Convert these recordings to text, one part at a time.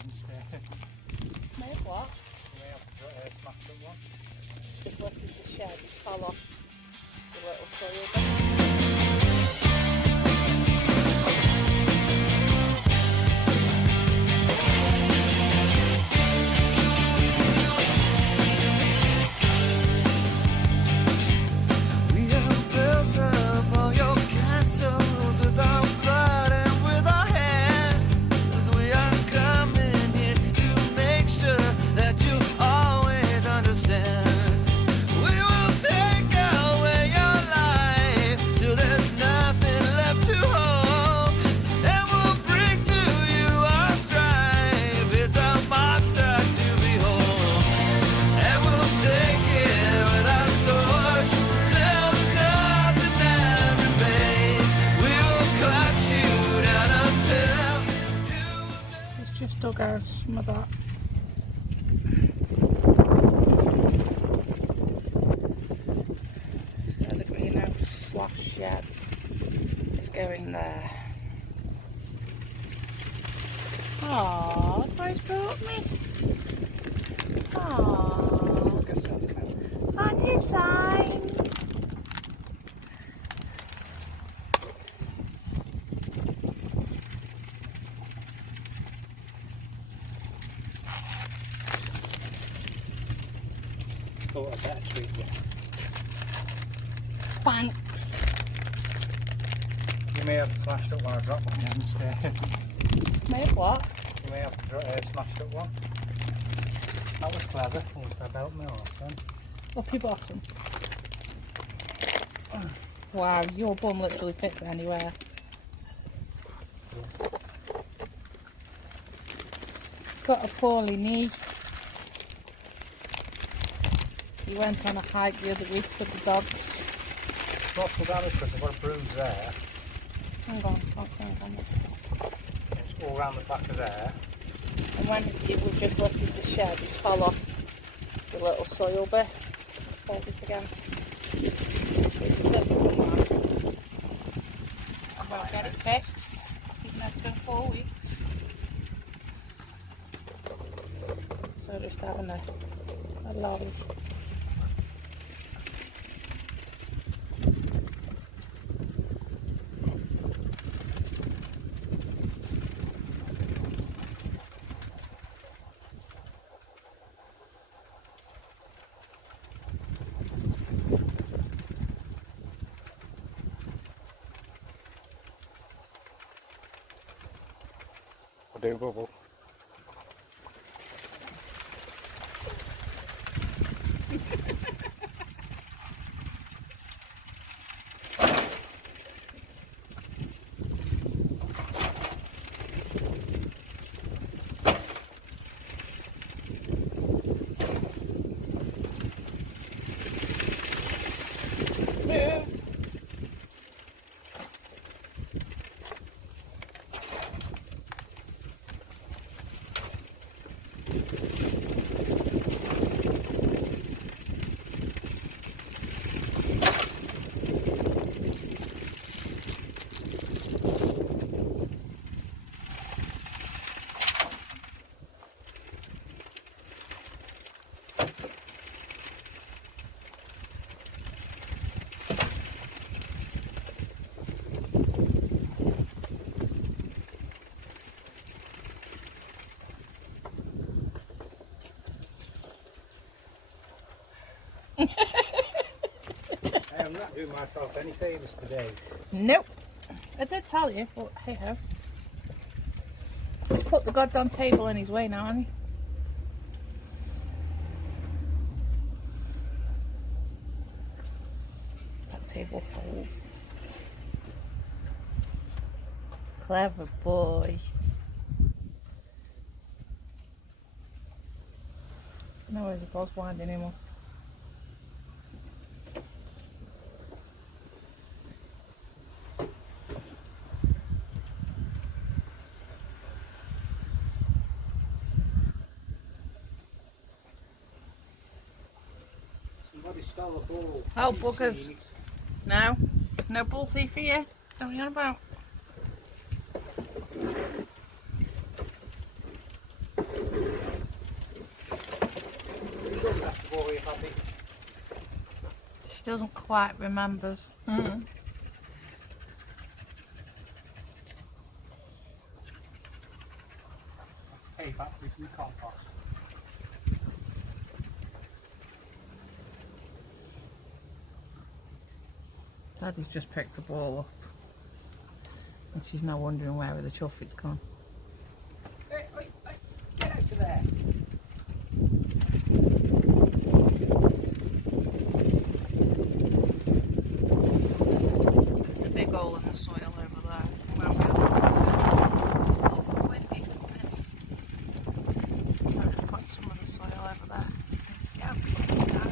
downstairs. May have what? You may have to smash up one. Just lifted the shed, just fell off the little soil bit. We have built up all your castles with our blood and with our hands. We are coming here to make sure that you always understand. We will take away your life till there's nothing left to hold, and we'll bring to you our strife. It's a monster to behold, and we'll take it with our swords till there's nothing that remains. We will cut you down until you. It's just dug out some of that. So the greenhouse slash shed is going there. Aww, guys brought me. Aww, Guess that's kind fun your times. thought a better treat yet. Thanks. You may have smashed up one I dropped one downstairs. May have what? You may have smashed up one. That was clever. Almost had helped me off then. Up your bottom. Wow, your bum literally fits anywhere. Got a poorly knee. He went on a hike the other week with the dogs. Not so damage because I've got a bruise there. Hang on, can't see on camera. It's all around the back of there. And when we just lifted the shed, it fell off the little soil bit. Hold it again. It's up. I won't get it fixed, even though it's been 4 weeks. So just having a lolly. I'll do a bubble. I'm not doing myself any favours today. Nope. I did tell you, but hey ho. He's put the goddamn table in his way now, hasn't he? That table folds. Clever boy. No worries, it goes winding anymore. Somebody stole a ball. Oh, buggers. No. No ball thief for you. Don't you on about? heavy. She doesn't quite remember. Payback with some compost. Daddy's just picked a ball up. And she's now wondering where the chuff it's gone. Hey, get out of there! There's a big hole in the soil over there. Where we windy this. So I've put some of the soil over there. Let's see how fucking down.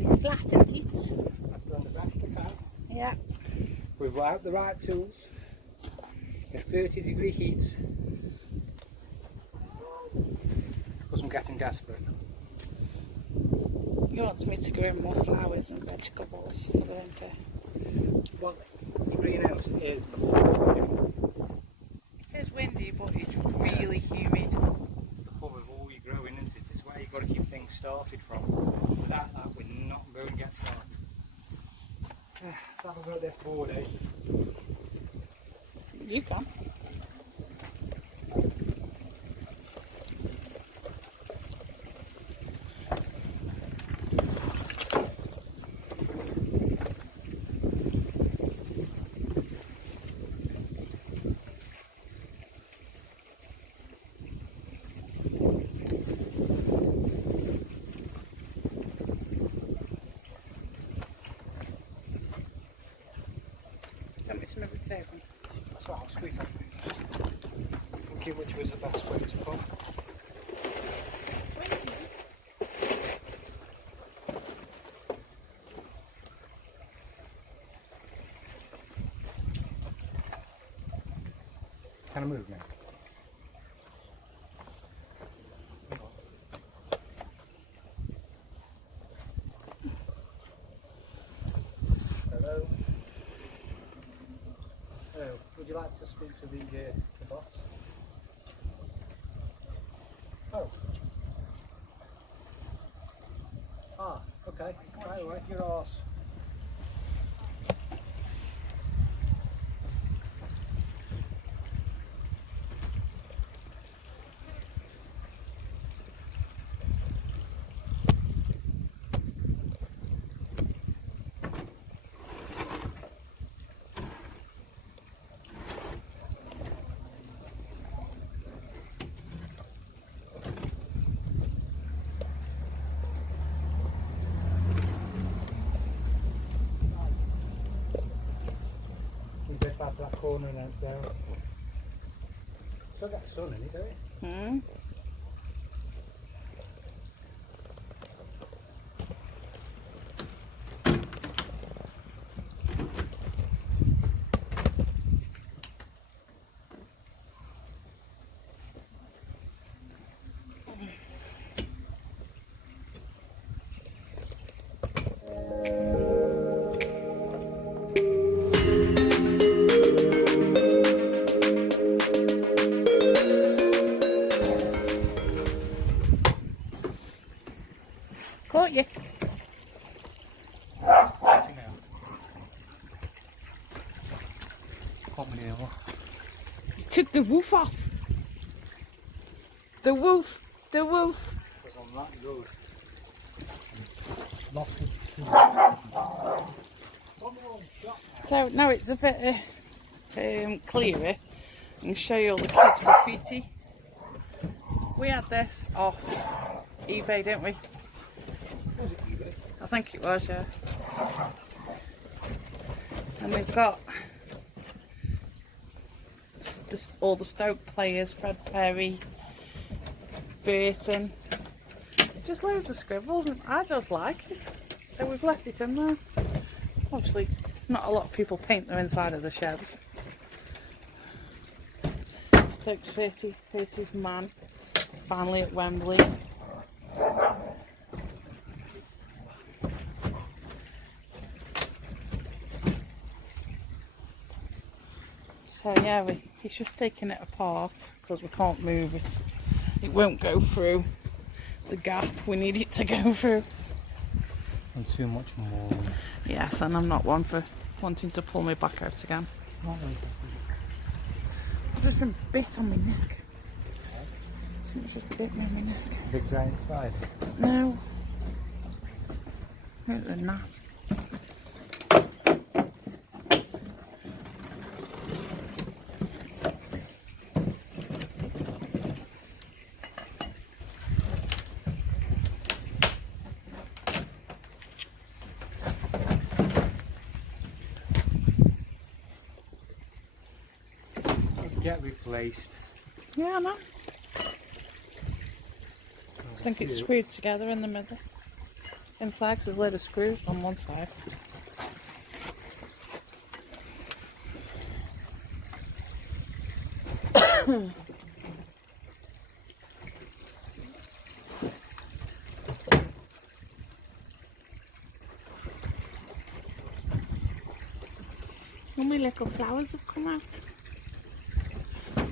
It's flat, isn't it? I've done the best I can. Yeah. We've out the right tools. It's 30-degree heat. Because I'm getting desperate. He wants me to grow more flowers and vegetables for the winter. Well, the greenhouse is. It is windy, but it's really humid. It's the hub of all your growing, isn't it? It's where you've got to keep things started from. Without that, we're not going to get started. Let's have a go at this board, eh? You can. Want me to move the table? That's what I'll squeeze up. Thinking which was the best way to come. Can I move now? Hello. Hello. Would you like to speak to the boss? Oh. Ah, okay. Right, your arse. Bit out of that corner and then it's down. Still got sun in it, don't it? Caught you. You took the roof off. The roof. The roof. Because on that road. Lost it. So now it's a bit clearer. I can show you all the kids' graffiti. We had this off eBay, didn't we? Was it eBay? I think it was, yeah. And we've got all the Stoke players, Fred Perry, Burton. Just loads of scribbles, and I just like it. So we've left it in there. Obviously, not a lot of people paint the inside of the sheds. Stokes 30 versus Man, finally at Wembley. So yeah, he's just taking it apart because we can't move it. It won't go through the gap we need it to go through. And too much more. Yes, and I'm not one for wanting to pull my back out again. I've just been bit on my neck. Something's just bit me on my neck. Big giant spider? No. It's a gnat. Get replaced. Yeah, I know. I think it's screwed together in the middle. Inside, 'cause there's a load of screws on one side. All my little flowers have come out.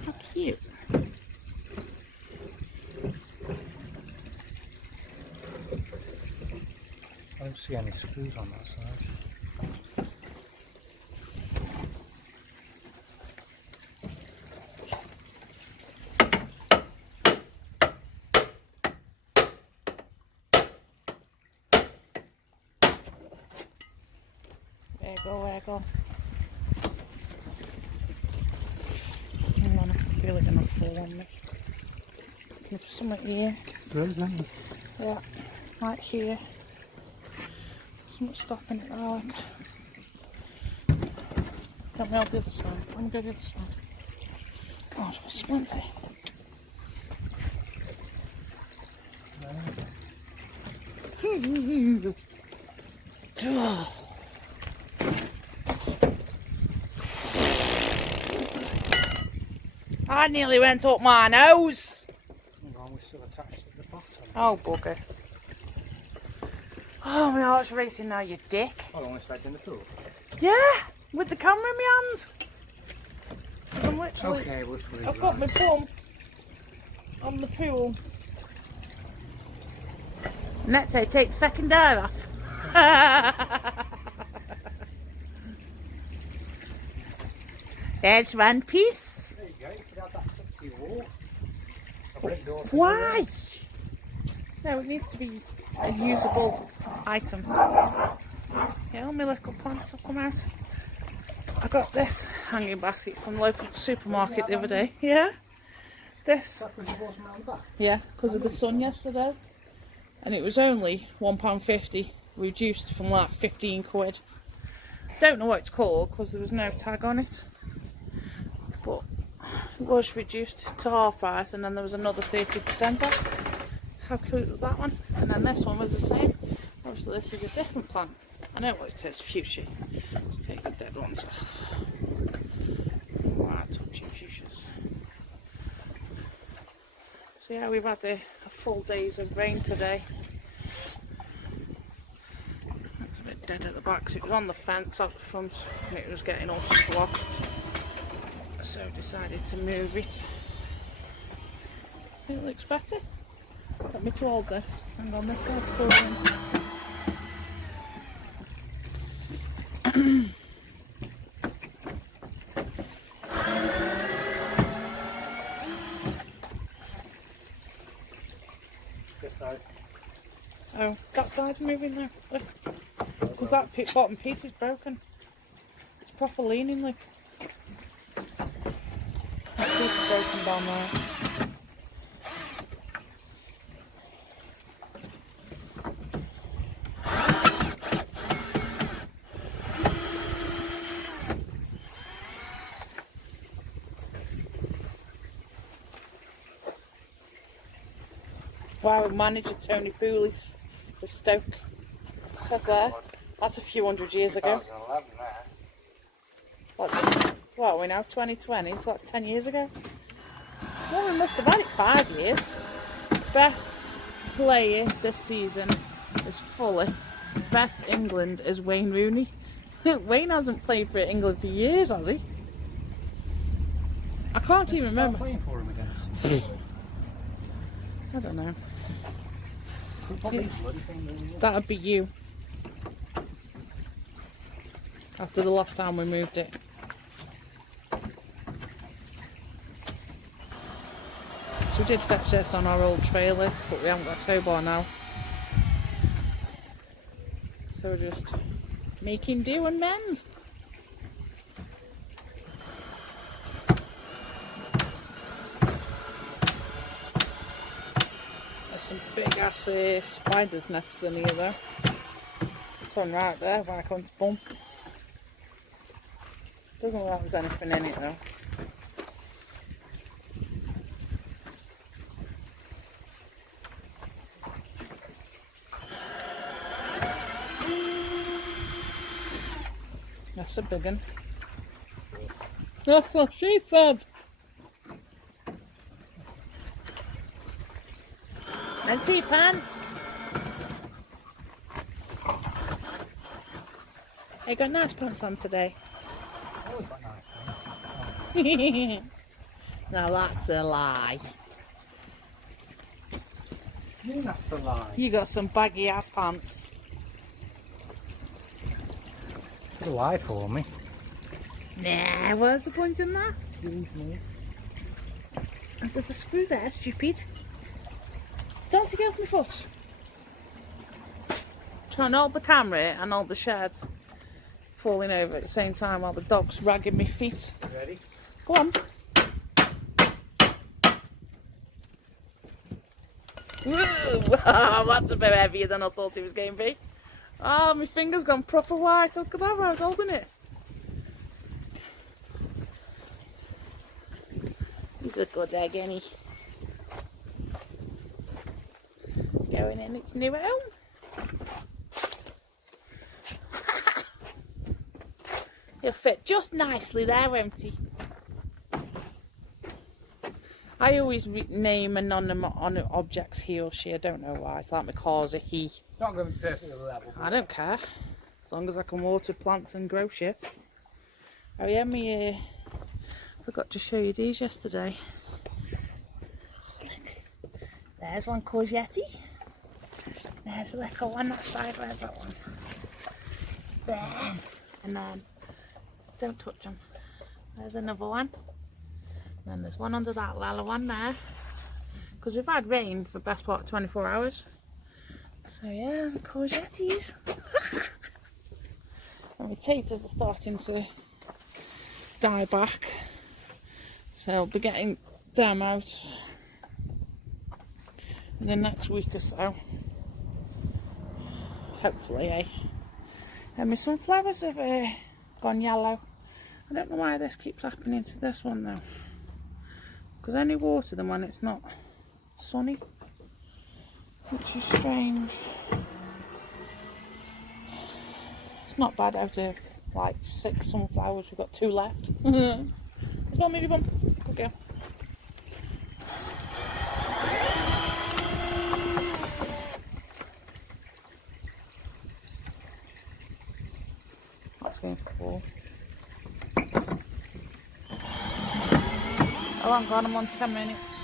How cute. I don't see any screws on that side. Wiggle. Hang on, I can feel it gonna fall on me. There's something here. Brilliant. Yeah, right here. Something stopping it there. Let me on the other side. Let me go to the other side. Oh, it's got splinty. I nearly went up my nose. Hang on, we're still attached at the bottom. Oh, bugger. Oh, my heart's racing now, you dick. Oh, on the side in the pool? Yeah, with the camera in my hand. I'm literally, Okay, we're free. I've got my bum on the pool. And let's say take the fucking dive off. There's one piece. There you go, you could have that stuck to your wall. A brick door. Why? No, it needs to be a usable item. Yeah, all my little plants have come out. I got this hanging basket from the local supermarket the other day. Yeah. This. Yeah, because of the sun yesterday. And it was only £1.50, reduced from like 15 quid. Don't know what it's called because there was no tag on it. But it was reduced to half price, and then there was another 30% off. How cute was that one? And then this one was the same. Obviously this is a different plant. I know what it says, fuchsia. Let's take the dead ones off. Wow, touching fuchsias. So yeah, we've had a full days of rain today. That's a bit dead at the back, so it was on the fence out the front and it was getting all splocked. So decided to move it. It looks better. Got me to hold this. Hang on, this side's falling. This side. Oh, that side's moving now. Because that bottom piece is broken. It's proper leaning, look. That piece is broken down there. Wow, manager Tony Pooley's with Stoke. It says there. That's a few hundred years ago. 2011 there. What are we now, 2020? So that's 10 years ago. Well, we must have had it 5 years. Best player this season is Fully. Best England is Wayne Rooney. Wayne hasn't played for England for years, has he? I can't even remember. Playing for him again. I don't know. Bloody thing, That'd be you. After the last time we moved it. So we did fetch this on our old trailer, but we haven't got a tow bar now. So we're just making do and mend. There's some big ass spiders' nests in here though. There's one right there when I come to bump. Doesn't look like there's anything in it though. That's a big one. That's what she said. And see pants. I got nice pants on today. Oh, got nice pants. Now that's a lie. That's a lie. You got some baggy ass pants. It's a lie for me. Nah, what's the point in that? There's a screw there, stupid. Don't take it off my foot. Trying to hold the camera and hold the shed falling over at the same time while the dog's ragging my feet. You ready? Go on. Woo! That's a bit heavier than I thought it was going to be. Oh, my finger's gone proper white. Look at that where I was holding it. He's a good egg, ain't he? Going in its new home. He'll fit just nicely there, won't he? I always name inanimate objects he or she. I don't know why. It's like my car's a he. It's not going to be perfectly level. I don't care. As long as I can water plants and grow shit. Oh yeah, me forgot to show you these yesterday. Look. There's one courgette. There's a little one that side. Where's that one? There. And then, don't touch them. There's another one. And then there's one under that little one there. Because we've had rain for the best part of 24 hours. So yeah, the courgettes. And my taters are starting to die back. So I'll be getting them out in the next week or so. Hopefully, eh? And my sunflowers have gone yellow. I don't know why this keeps happening to this one though. Because I only water them when it's not sunny. Which is strange. It's not bad out of like 6 sunflowers. We've got 2 left. Let's go, maybe bump. Good girl. That's going full. Oh, I'm gone. I'm on 10 minutes.